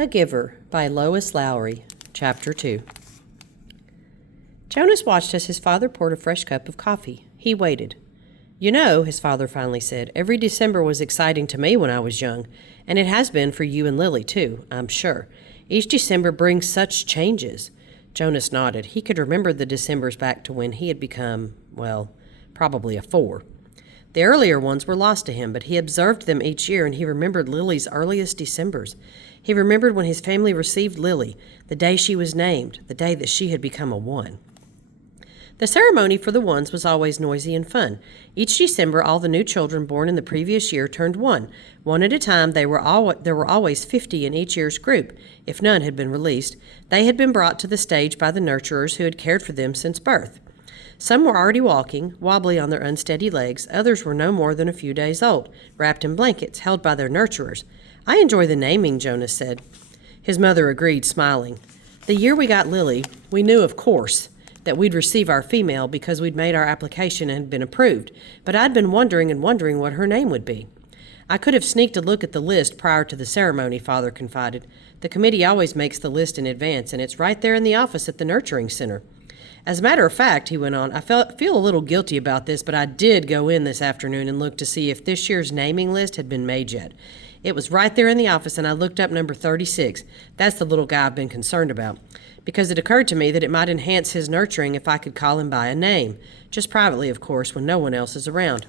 The Giver by Lois Lowry, Chapter 2. Jonas watched as his father poured a fresh cup of coffee. He waited. "You know," his father finally said, "every December was exciting to me when I was young, and it has been for you and Lily, too, I'm sure. Each December brings such changes." Jonas nodded. He could remember the Decembers back to when he had become, probably a 4. The earlier ones were lost to him, but he observed them each year, and he remembered Lily's earliest Decembers. He remembered when his family received Lily, the day she was named, the day that she had become a 1. The ceremony for the 1s was always noisy and fun. Each December, all the new children born in the previous year turned 1. One at a time, there were always 50 in each year's group. If none had been released, they had been brought to the stage by the nurturers who had cared for them since birth. Some were already walking, wobbly on their unsteady legs. Others were no more than a few days old, wrapped in blankets, held by their nurturers. "I enjoy the naming," Jonas said. His mother agreed, smiling. "The year we got Lily, we knew, of course, that we'd receive our female because we'd made our application and had been approved, but I'd been wondering what her name would be." "I could have sneaked a look at the list prior to the ceremony," Father confided. "The committee always makes the list in advance, and it's right there in the office at the nurturing center. As a matter of fact," he went on, "I feel a little guilty about this, but I did go in this afternoon and look to see if this year's naming list had been made yet. It was right there in the office, and I looked up number 36. That's the little guy I've been concerned about, because it occurred to me that it might enhance his nurturing if I could call him by a name. Just privately, of course, when no one else is around."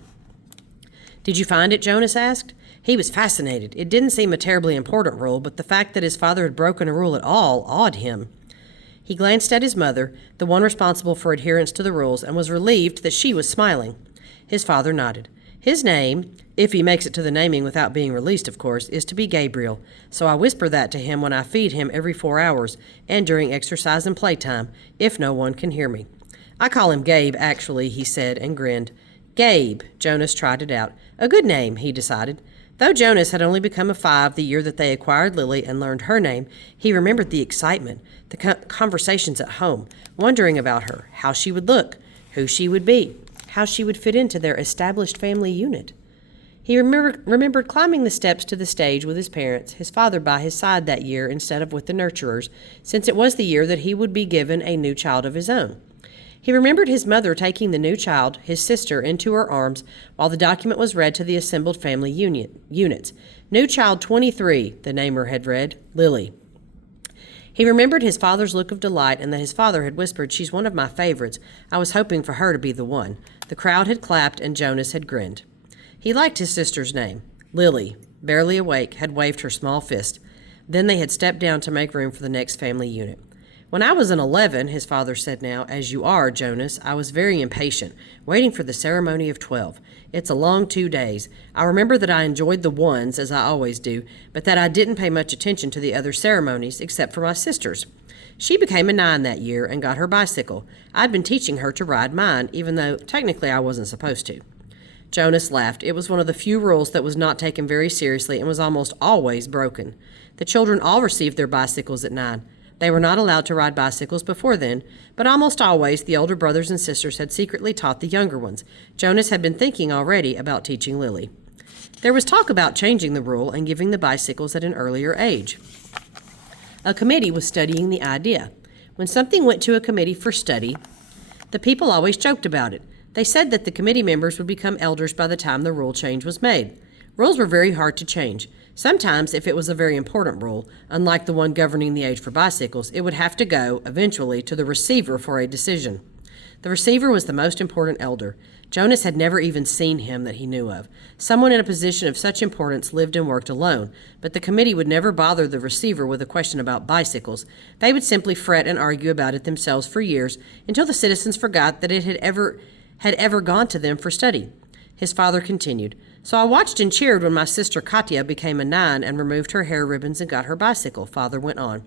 "Did you find it?" Jonas asked. He was fascinated. It didn't seem a terribly important rule, but the fact that his father had broken a rule at all awed him. He glanced at his mother, the one responsible for adherence to the rules, and was relieved that she was smiling. His father nodded. "His name, if he makes it to the naming without being released, of course, is to be Gabriel, so I whisper that to him when I feed him every 4 hours, and during exercise and playtime, if no one can hear me. I call him Gabe, actually," he said, and grinned. "Gabe," Jonas tried it out. A good name, he decided. Though Jonas had only become a 5 the year that they acquired Lily and learned her name, he remembered the excitement, the conversations at home, wondering about her, how she would look, who she would be, how she would fit into their established family unit. He remembered climbing the steps to the stage with his parents, his father by his side that year instead of with the nurturers, since it was the year that he would be given a new child of his own. He remembered his mother taking the new child, his sister, into her arms while the document was read to the assembled family units. "New child 23, the namer had read, Lily." He remembered his father's look of delight and that his father had whispered, "She's one of my favorites. I was hoping for her to be the one." The crowd had clapped and Jonas had grinned. He liked his sister's name. Lily, barely awake, had waved her small fist. Then they had stepped down to make room for the next family unit. "When I was an 11, his father said now, "as you are, Jonas, I was very impatient, waiting for the ceremony of 12. It's a long 2 days. I remember that I enjoyed the 1s, as I always do, but that I didn't pay much attention to the other ceremonies, except for my sister's. She became a 9 that year and got her bicycle. I'd been teaching her to ride mine, even though technically I wasn't supposed to." Jonas laughed. It was one of the few rules that was not taken very seriously and was almost always broken. The children all received their bicycles at 9. They were not allowed to ride bicycles before then, but almost always the older brothers and sisters had secretly taught the younger ones. Jonas had been thinking already about teaching Lily. There was talk about changing the rule and giving the bicycles at an earlier age. A committee was studying the idea. When something went to a committee for study, the people always joked about it. They said that the committee members would become elders by the time the rule change was made. Rules were very hard to change. Sometimes, if it was a very important rule, unlike the one governing the age for bicycles, it would have to go, eventually, to the receiver for a decision. The receiver was the most important elder. Jonas had never even seen him that he knew of. Someone in a position of such importance lived and worked alone, but the committee would never bother the receiver with a question about bicycles. They would simply fret and argue about it themselves for years, until the citizens forgot that it had ever gone to them for study. His father continued, "So I watched and cheered when my sister Katya became a 9 and removed her hair ribbons and got her bicycle," Father went on.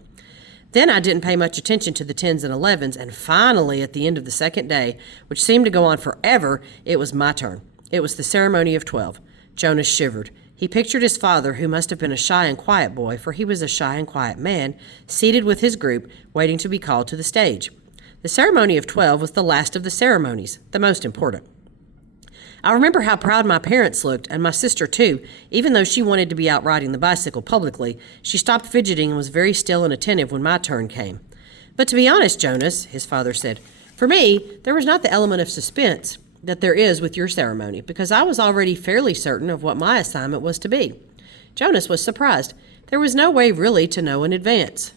"Then I didn't pay much attention to the 10s and 11s, and finally, at the end of the second day, which seemed to go on forever, it was my turn. It was the ceremony of 12. Jonas shivered. He pictured his father, who must have been a shy and quiet boy, for he was a shy and quiet man, seated with his group, waiting to be called to the stage. The ceremony of 12 was the last of the ceremonies, the most important. I remember how proud my parents looked, and my sister too. Even though she wanted to be out riding the bicycle publicly, she stopped fidgeting and was very still and attentive when my turn came. But to be honest, Jonas, his father said, for me, there was not the element of suspense that there is with your ceremony, because I was already fairly certain of what my assignment was to be. Jonas was surprised. There was no way really to know in advance.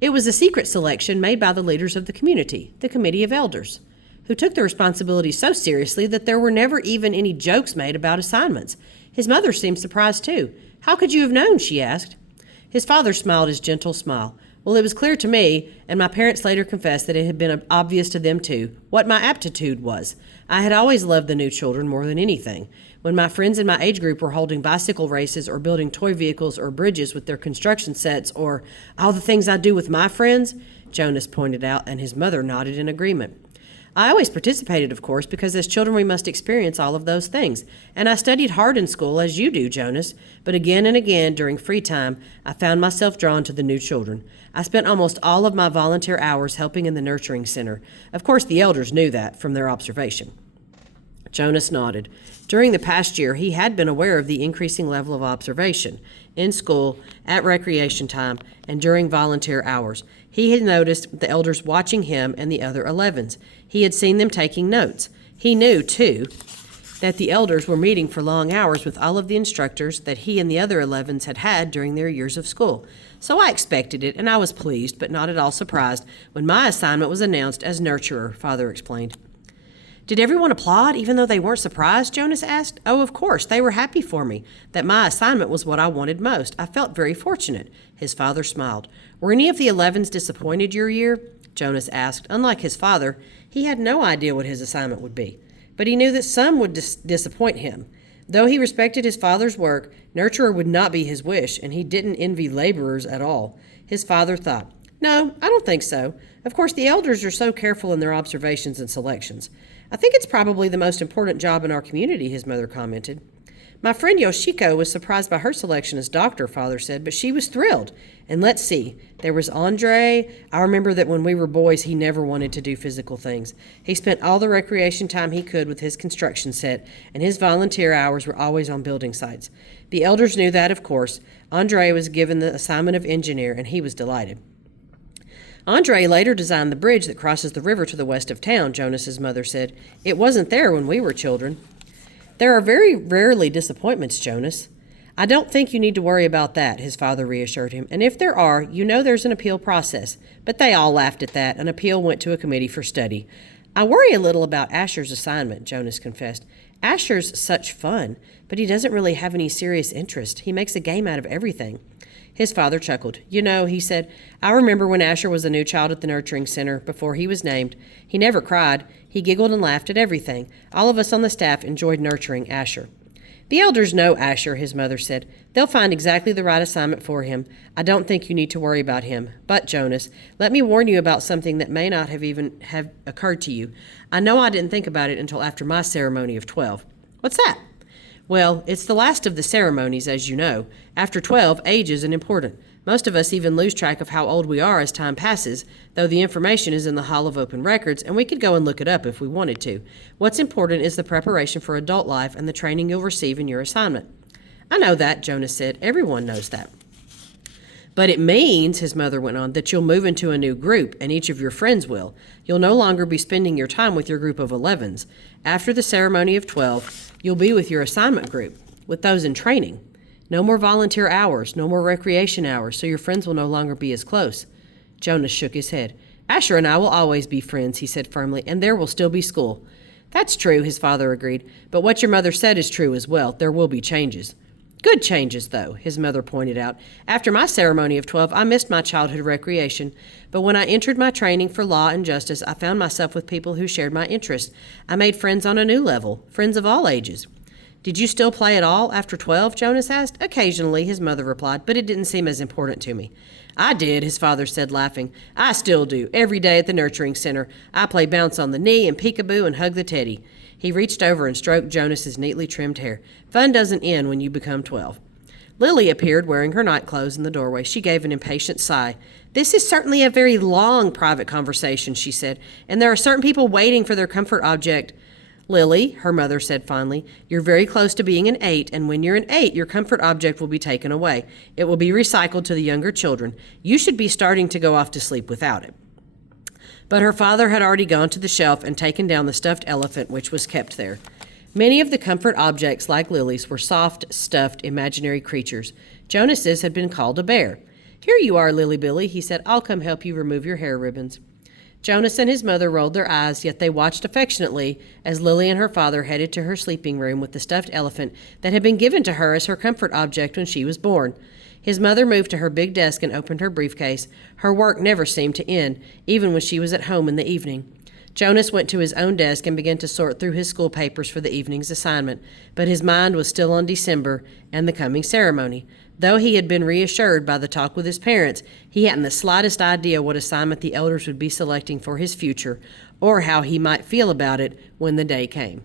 It was a secret selection made by the leaders of the community, the Committee of Elders, who took the responsibility so seriously that there were never even any jokes made about assignments. His mother seemed surprised too. How could you have known? She asked. His father smiled his gentle smile. Well, it was clear to me, and my parents later confessed that it had been obvious to them too, what my aptitude was. I had always loved the new children more than anything. When my friends in my age group were holding bicycle races or building toy vehicles or bridges with their construction sets or all the things I do with my friends, Jonas pointed out, and his mother nodded in agreement. I always participated, of course, because as children we must experience all of those things. And I studied hard in school, as you do, Jonas. But again and again, during free time, I found myself drawn to the new children. I spent almost all of my volunteer hours helping in the nurturing center. Of course, the elders knew that from their observation. Jonas nodded. During the past year, he had been aware of the increasing level of observation in school, at recreation time, and during volunteer hours. He had noticed the elders watching him and the other 11s. He had seen them taking notes. He knew, too, that the elders were meeting for long hours with all of the instructors that he and the other 11s had had during their years of school. So I expected it, and I was pleased, but not at all surprised, when my assignment was announced as nurturer, Father explained. Did everyone applaud, even though they weren't surprised? Jonas asked. Oh, of course. They were happy for me. That my assignment was what I wanted most. I felt very fortunate. His father smiled. Were any of the 11s disappointed your year? Jonas asked. Unlike his father, he had no idea what his assignment would be. But he knew that some would disappoint him. Though he respected his father's work, nurturer would not be his wish, and he didn't envy laborers at all. His father thought, No, I don't think so. Of course, the elders are so careful in their observations and selections. I think it's probably the most important job in our community, his mother commented. My friend Yoshiko was surprised by her selection as doctor, Father said, but she was thrilled. And let's see, there was Andre. I remember that when we were boys, he never wanted to do physical things. He spent all the recreation time he could with his construction set, and his volunteer hours were always on building sites. The elders knew that, of course. Andre was given the assignment of engineer, and he was delighted. Andre later designed the bridge that crosses the river to the west of town, Jonas's mother said. It wasn't there when we were children. There are very rarely disappointments, Jonas. I don't think you need to worry about that, his father reassured him. And if there are, you know there's an appeal process. But they all laughed at that. An appeal went to a committee for study. I worry a little about Asher's assignment, Jonas confessed. Asher's such fun, but he doesn't really have any serious interest. He makes a game out of everything. His father chuckled. You know, he said, I remember when Asher was a new child at the nurturing center before he was named. He never cried. He giggled and laughed at everything. All of us on the staff enjoyed nurturing Asher. The elders know Asher, his mother said. They'll find exactly the right assignment for him. I don't think you need to worry about him. But, Jonas, let me warn you about something that may not have occurred to you. I know I didn't think about it until after my ceremony of 12. What's that? Well, it's the last of the ceremonies, as you know. After 12, age isn't important. Most of us even lose track of how old we are as time passes, though the information is in the Hall of Open Records, and we could go and look it up if we wanted to. What's important is the preparation for adult life and the training you'll receive in your assignment. I know that, Jonas said. Everyone knows that. But it means, his mother went on, that you'll move into a new group, and each of your friends will. You'll no longer be spending your time with your group of 11s. After the ceremony of 12, you'll be with your assignment group, with those in training. No more volunteer hours, no more recreation hours, so your friends will no longer be as close. Jonas shook his head. Asher and I will always be friends, he said firmly, and there will still be school. That's true, his father agreed, but what your mother said is true as well. There will be changes. Good changes, though, his mother pointed out. After my ceremony of 12, I missed my childhood recreation, but when I entered my training for law and justice, I found myself with people who shared my interests. I made friends on a new level, friends of all ages. Did you still play at all after 12, Jonas asked. Occasionally, his mother replied, but it didn't seem as important to me. I did, his father said, laughing. I still do. Every day at the nurturing center, I play bounce on the knee and peekaboo and hug the teddy. He reached over and stroked Jonas's neatly trimmed hair. Fun doesn't end when you become 12. Lily appeared wearing her nightclothes in the doorway. She gave an impatient sigh. This is certainly a very long private conversation, she said, and there are certain people waiting for their comfort object. "Lily," her mother said fondly, "you're very close to being an 8, and when you're an 8, your comfort object will be taken away. It will be recycled to the younger children. You should be starting to go off to sleep without it." But her father had already gone to the shelf and taken down the stuffed elephant which was kept there. Many of the comfort objects, like Lily's, were soft, stuffed, imaginary creatures. Jonas's had been called a bear. "Here you are, Lily Billy," he said. "I'll come help you remove your hair ribbons." Jonas and his mother rolled their eyes, yet they watched affectionately as Lily and her father headed to her sleeping room with the stuffed elephant that had been given to her as her comfort object when she was born. His mother moved to her big desk and opened her briefcase. Her work never seemed to end, even when she was at home in the evening. Jonas went to his own desk and began to sort through his school papers for the evening's assignment, but his mind was still on December and the coming ceremony. Though he had been reassured by the talk with his parents, he hadn't the slightest idea what assignment the elders would be selecting for his future, or how he might feel about it when the day came.